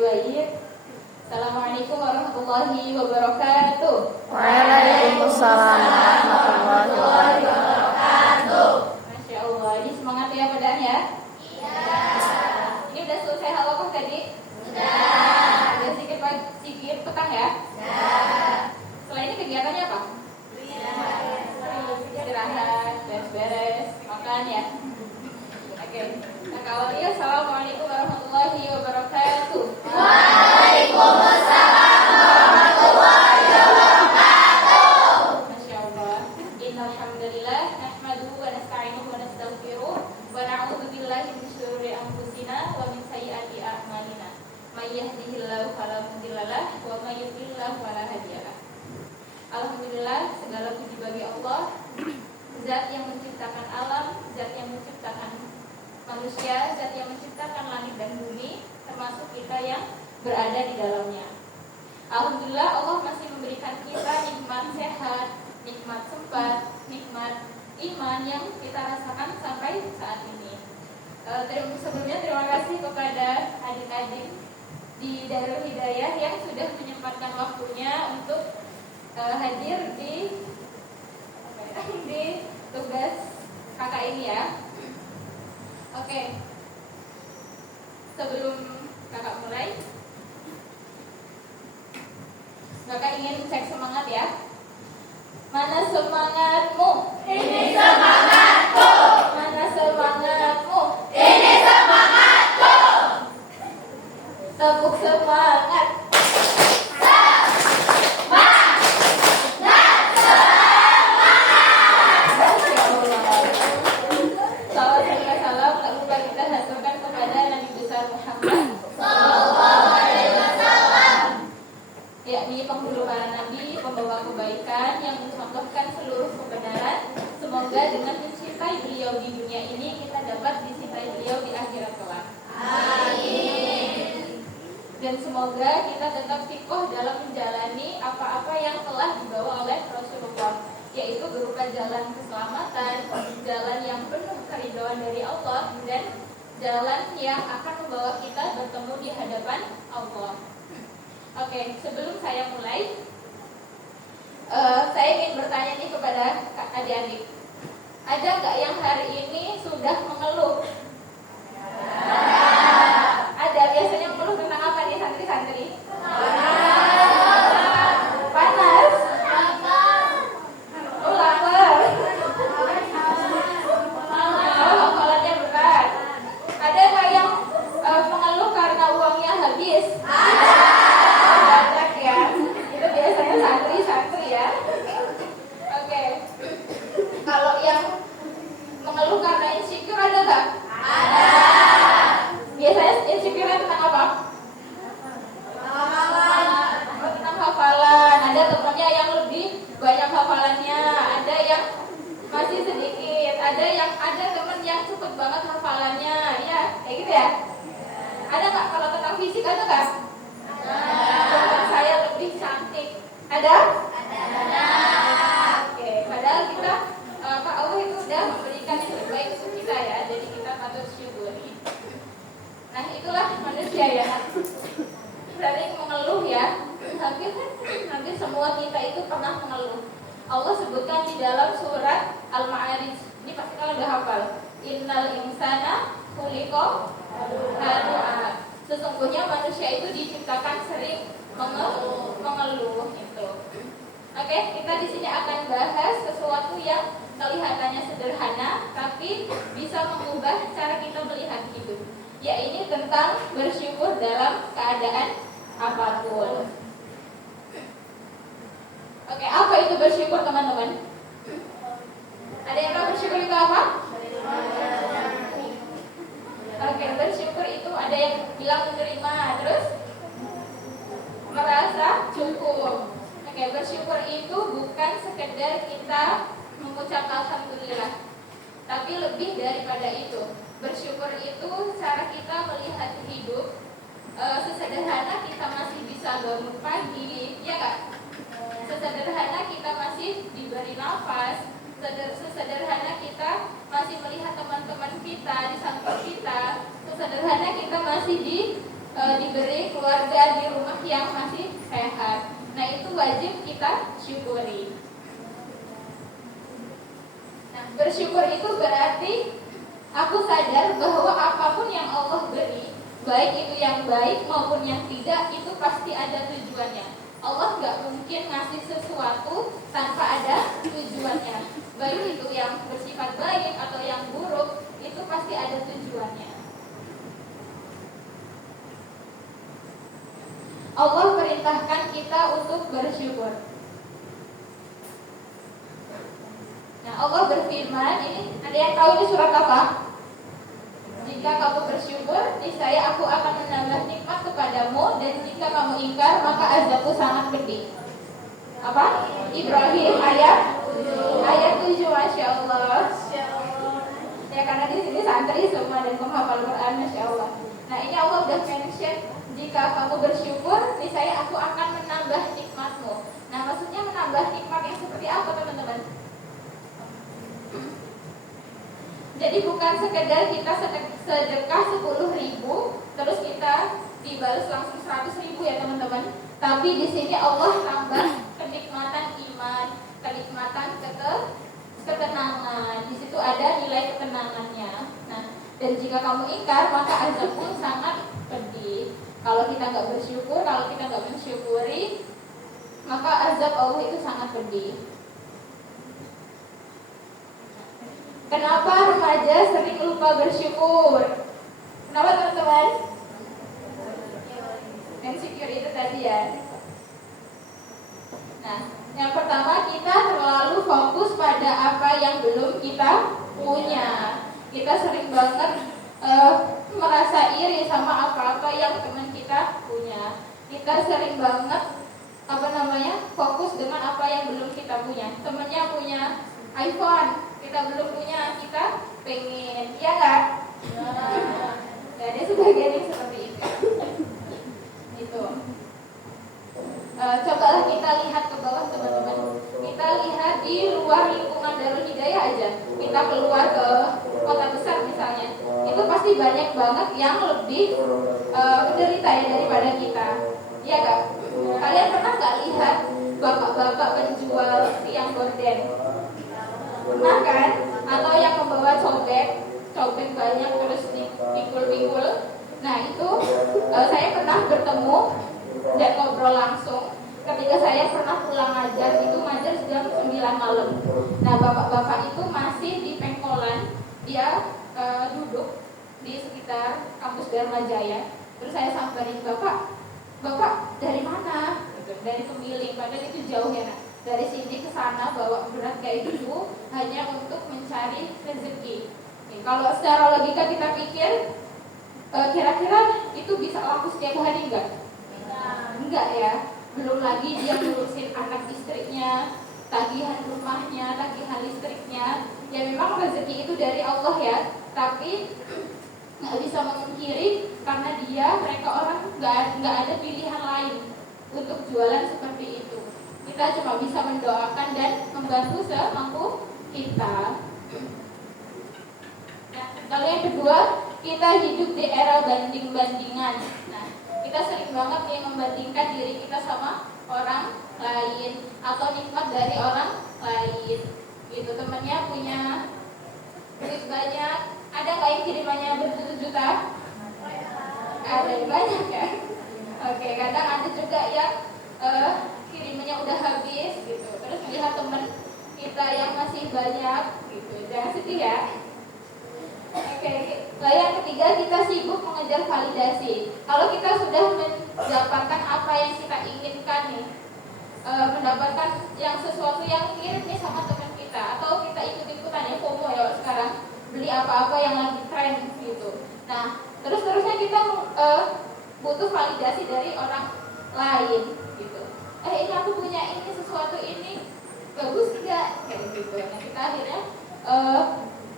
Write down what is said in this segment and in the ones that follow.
baik. Assalamualaikum warahmatullahi wabarakatuh. Waalaikumsalam warahmatullahi wabarakatuh. Masya Allah, ini semangat ya badan ya? Iya. Ini udah selesai halaqah tadi? Sudah. Udah sikit petang ya? Sudah. Setelah ini kegiatannya apa? Istirahat, beres-beres, makan ya? Oke. Nah, awalnya assalamualaikum warahmatullahi wabarakatuh. Waalaikumsalam warahmatullahi wabarakatuh. Masya Allah. Innal hamdalillah nahmaduhu wa nasta'inuhu wa nastaghfiruh wa na'udzu billahi min shururi anfusina wa min sayyiati a'malina. May yahdihillahu fala mudilla lahu wa may yudlil fala hadiya lahu. Alhamdulillah, segala puji bagi Allah, Zat yang menciptakan alam, Zat yang menciptakan manusia, Zat yang menciptakan langit dan bumi, termasuk kita yang berada di dalamnya. Alhamdulillah, Allah masih memberikan kita nikmat sehat, nikmat sempat, nikmat iman yang kita rasakan sampai saat ini. Sebelumnya terima kasih kepada adik-adik di Darul Hidayah yang sudah menyempatkan waktunya untuk hadir di tugas kakak ini ya. Oke. Sebelum kakak mulai, kakak ingin cek semangat ya. Mana semangatmu? Ini semangatku. Mana semangatmu? Ini semangatku. Tepuk semangat. Yakni penghulu para nabi, pembawa kebaikan yang mencontohkan seluruh kebenaran. Semoga dengan mencintai beliau di dunia ini kita dapat dicintai beliau di akhirat kelak. Amin. Dan semoga kita tetap kokoh dalam menjalani apa-apa yang telah dibawa oleh Rasulullah, yaitu berupa jalan keselamatan, jalan yang penuh keridhaan dari Allah, dan jalan yang akan membawa kita bertemu di hadapan Allah. Oke, sebelum saya mulai, saya ingin bertanya nih kepada adik-adik. Ada nggak yang hari ini sudah mengeluh? Ada. Biasanya mengeluh tentang apa nih santri-santri? Panas. Oh, lapar. Oh, hafalannya berat. Ada nggak yang mengeluh karena uangnya habis? Banyak ya. Itu biasanya santri-santri ya. Oke. Kalau yang mengeluh karena insecure ada nggak? Ada. Biasanya insecure tentang apa? Oh, tentang hafalan. Ada temannya yang lebih banyak hafalannya, ada yang masih sedikit, ada teman yang cepet banget hafalannya, ya kayak gitu ya. Ada nggak kalau tentang fisik ada nggak? Teman saya lebih cantik, ada? Ada. Oke, padahal kita Pak Allah itu sudah memberikan yang terbaik untuk kita ya, jadi kita patut syukuri. Nah itulah manusia ya, sering mengeluh ya. Hampir semua kita itu pernah mengeluh. Allah sebutkan di dalam surat Al-Ma'arij. Ini pasti kalian udah hafal. Innal insana khuliqa halu'a. Sesungguhnya manusia itu diciptakan sering mengeluh itu. Oke, kita di sini akan bahas sesuatu yang kelihatannya sederhana tapi bisa mengubah cara kita melihat hidup. Yaitu tentang bersyukur dalam keadaan apapun. Oke, apa itu bersyukur teman-teman? Ada yang tahu bersyukur itu apa? Oke, bersyukur itu ada yang bilang menerima, terus merasa cukup. Oke, bersyukur itu bukan sekedar kita mengucap alhamdulillah, tapi lebih daripada itu. Bersyukur itu cara kita melihat hidup. Sesederhana kita masih bisa bangun pagi, ya kak? Sesederhana kita masih diberi nafas, sesederhana kita masih melihat teman-teman kita di samping kita, sesederhana kita masih diberi keluarga di rumah yang masih sehat. Nah, itu wajib kita syukuri. Nah, bersyukur itu berarti aku sadar bahwa apapun yang Allah beri, baik itu yang baik maupun yang tidak, itu pasti ada tujuannya. Allah nggak mungkin ngasih sesuatu tanpa ada tujuannya. Baik itu yang bersifat baik atau yang buruk, itu pasti ada tujuannya. Allah perintahkan kita untuk bersyukur. Nah, Allah berfirman, ini ada yang tahu ini surat apa? Jika kamu bersyukur, niscaya aku akan menambah nikmat kepadamu, dan jika kamu ingkar, maka azabku sangat pedih. Apa? Ibrahim ayat 7, Masya Allah. Ya, karena di sini santri semua dan penghafal Quran, Masya Allah. Nah, ini Allah udah mention, jika kamu bersyukur, niscaya aku akan menambah nikmatmu. Nah, maksudnya menambah nikmat yang seperti apa, teman-teman? Jadi bukan sekedar kita sedekah 10.000 terus kita dibalas langsung 100.000 ya, teman-teman. Tapi di sini Allah tambah kenikmatan iman, kenikmatan ketenangan. Di situ ada nilai ketenangannya. Nah, dan jika kamu ingkar, maka azab pun sangat pedih. Kalau kita nggak bersyukur, kalau kita nggak mensyukuri, maka azab Allah itu sangat pedih. Kenapa remaja sering lupa bersyukur? Kenapa, teman-teman? Insecure itu tadi ya. Nah, yang pertama, kita terlalu fokus pada apa yang belum kita punya. Kita sering banget merasa iri sama apa-apa yang teman kita punya. Kita sering banget fokus dengan apa yang belum kita punya. Temennya punya iPhone, kita belum punya, kita pengen, ya nggak? Ya, ada sebagian yang seperti itu. Gitu. Cobalah kita lihat ke bawah, teman-teman. Kita lihat di luar lingkungan Darul Hidayah aja. Kita keluar ke kota besar misalnya, itu pasti banyak banget yang lebih menderita ya daripada kita. Iya nggak? Kalian pernah nggak lihat bapak-bapak penjual tiang gorden? Pernah kan? Atau yang membawa cobek banyak terus dipikul-pikul. Nah, itu saya pernah bertemu dan ngobrol langsung ketika saya pernah pulang ngajar, itu ngajar jam 9 malam. Nah, bapak-bapak itu masih di pengkolan, dia duduk di sekitar kampus Dharma Jaya. Terus saya samperin, Bapak dari mana? Gitu. Dari Pemiling, padahal itu jauh ya. Dari sini ke sana bawa berat kayak gitu hanya untuk mencari rezeki. Kalau secara logika kita pikir, kira-kira itu bisa laku setiap hari enggak? Enggak ya. Belum lagi dia ngurusin anak istrinya, tagihan rumahnya, tagihan listriknya. Ya memang rezeki itu dari Allah ya, tapi nggak bisa memungkiri karena mereka orang nggak ada pilihan lain untuk jualan seperti itu. Kita cuma bisa mendoakan dan membantu semampu kita. Nah, lalu yang kedua, kita hidup di era banding-bandingan. Nah, kita sering banget nih membandingkan diri kita sama orang lain atau nikmat dari orang lain. Gitu, temannya punya duit banyak, ada nggak yang kirimannya berjuta-juta? Ada yang banyak ya. Oke, kadang ada juga yang kirimannya udah habis gitu. Terus melihat teman kita yang masih banyak gitu. Jangan sedih ya. Oke, lalu yang ketiga, kita sibuk mengejar validasi. Kalau kita sudah mendapatkan apa yang kita inginkan nih, mendapatkan yang sesuatu yang mirip nih sama teman kita, atau kita ikut-ikutan ya, FOMO ya sekarang, beli apa-apa yang lagi tren gitu. Nah, terus-terusnya kita butuh validasi dari orang lain gitu. Ini aku punya ini, sesuatu ini bagus enggak? Kayak gitu. Nah, kita akhirnya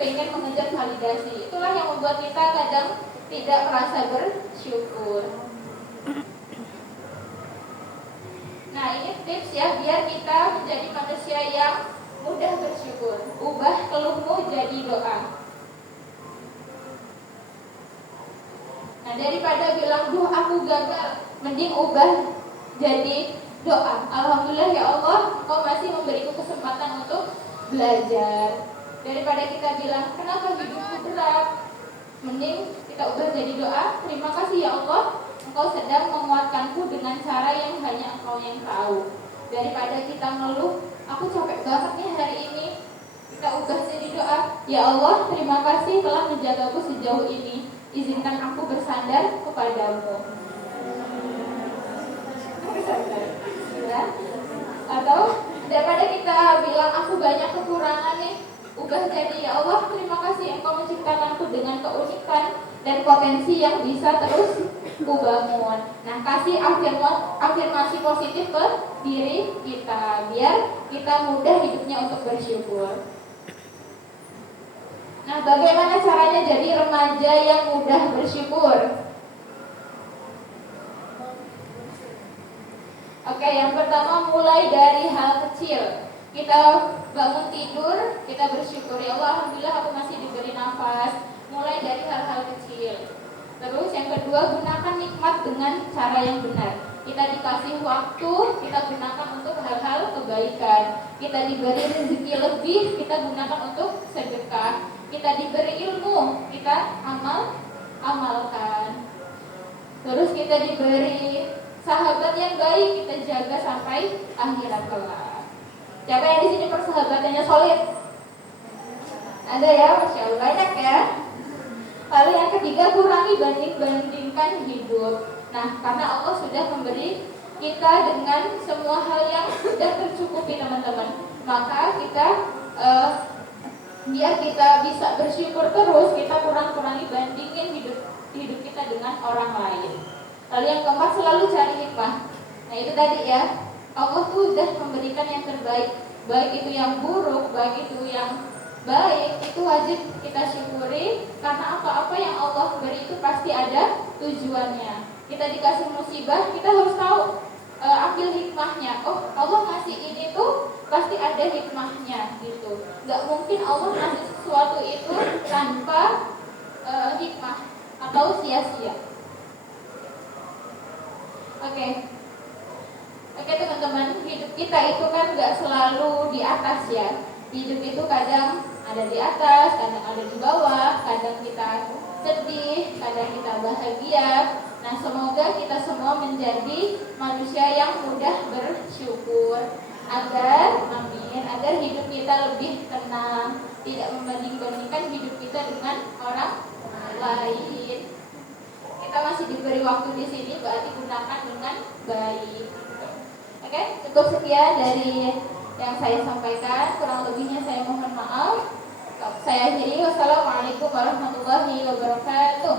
pengen mengejar validasi. Itulah yang membuat kita kadang tidak merasa bersyukur. Nah, ini tips ya biar kita menjadi manusia yang mudah bersyukur. Ubah keluhmu jadi doa. Nah, daripada bilang duh aku gagal, mending ubah jadi doa. Alhamdulillah ya Allah, Engkau masih memberiku kesempatan untuk belajar. Daripada kita bilang kenapa hidupku berat, mending kita ubah jadi doa. Terima kasih ya Allah, Engkau sedang menguatkanku dengan cara yang hanya Engkau yang tahu. Daripada kita ngeluh, aku capek banget nih hari ini, kita ubah jadi doa. Ya Allah, terima kasih telah menjagaku sejauh ini. Izinkan aku bersandar kepadamu. Ya. Atau daripada kita bilang aku banyak kekurangan nih, ubah jadi ya Allah, terima kasih Engkau menciptakanku dengan keunikan dan potensi yang bisa terus kubangun. Nah, kasih afirmasi positif ke diri kita biar kita mudah hidupnya untuk bersyukur. Nah, bagaimana caranya jadi remaja yang mudah bersyukur? Oke, yang pertama mulai dari hal kecil. Kita bangun tidur, kita bersyukur ya Allah, alhamdulillah aku masih diberi nafas. Mulai dari hal-hal kecil. Terus yang kedua, gunakan nikmat dengan cara yang benar. Kita dikasih waktu, kita gunakan untuk hal-hal kebaikan. Kita diberi rezeki lebih, kita gunakan untuk sedekah. Kita diberi ilmu, kita amalkan. Terus kita diberi sahabat yang baik, kita jaga sampai akhirat kelak. Siapa yang di sini persahabatannya solid? Ada ya, Masya Allah, banyak ya. Lalu yang ketiga, kurangi banding-bandingkan hidup. Nah, karena Allah sudah memberi kita dengan semua hal yang sudah tercukupi teman-teman, maka kita biar kita bisa bersyukur terus, kita kurangi bandingin hidup kita dengan orang lain. Lalu yang keempat, selalu cari hikmah. Nah itu tadi ya, Allah tuh sudah memberikan yang terbaik. Baik itu yang buruk, baik itu yang baik, itu wajib kita syukuri. Karena apa-apa yang Allah beri itu pasti ada tujuannya. Kita dikasih musibah, kita harus tahu, ambil hikmahnya. Oh, Allah ngasih ini tuh pasti ada hikmahnya gitu. Gak mungkin Allah ngasih sesuatu itu tanpa hikmah atau sia-sia. Oke teman-teman, hidup kita itu kan gak selalu di atas ya. Hidup itu kadang ada di atas, kadang ada di bawah, kadang kita sedih, kadang kita bahagia. Nah, semoga kita semua menjadi manusia yang mudah bersyukur agar hidup kita lebih tenang, tidak membanding-bandingkan hidup kita dengan orang lain. Kita masih diberi waktu di sini, berarti gunakan dengan baik. Oke, cukup sekian dari yang saya sampaikan. Kurang lebihnya saya mohon maaf. Saya akhiri. Wassalamualaikum warahmatullahi wabarakatuh.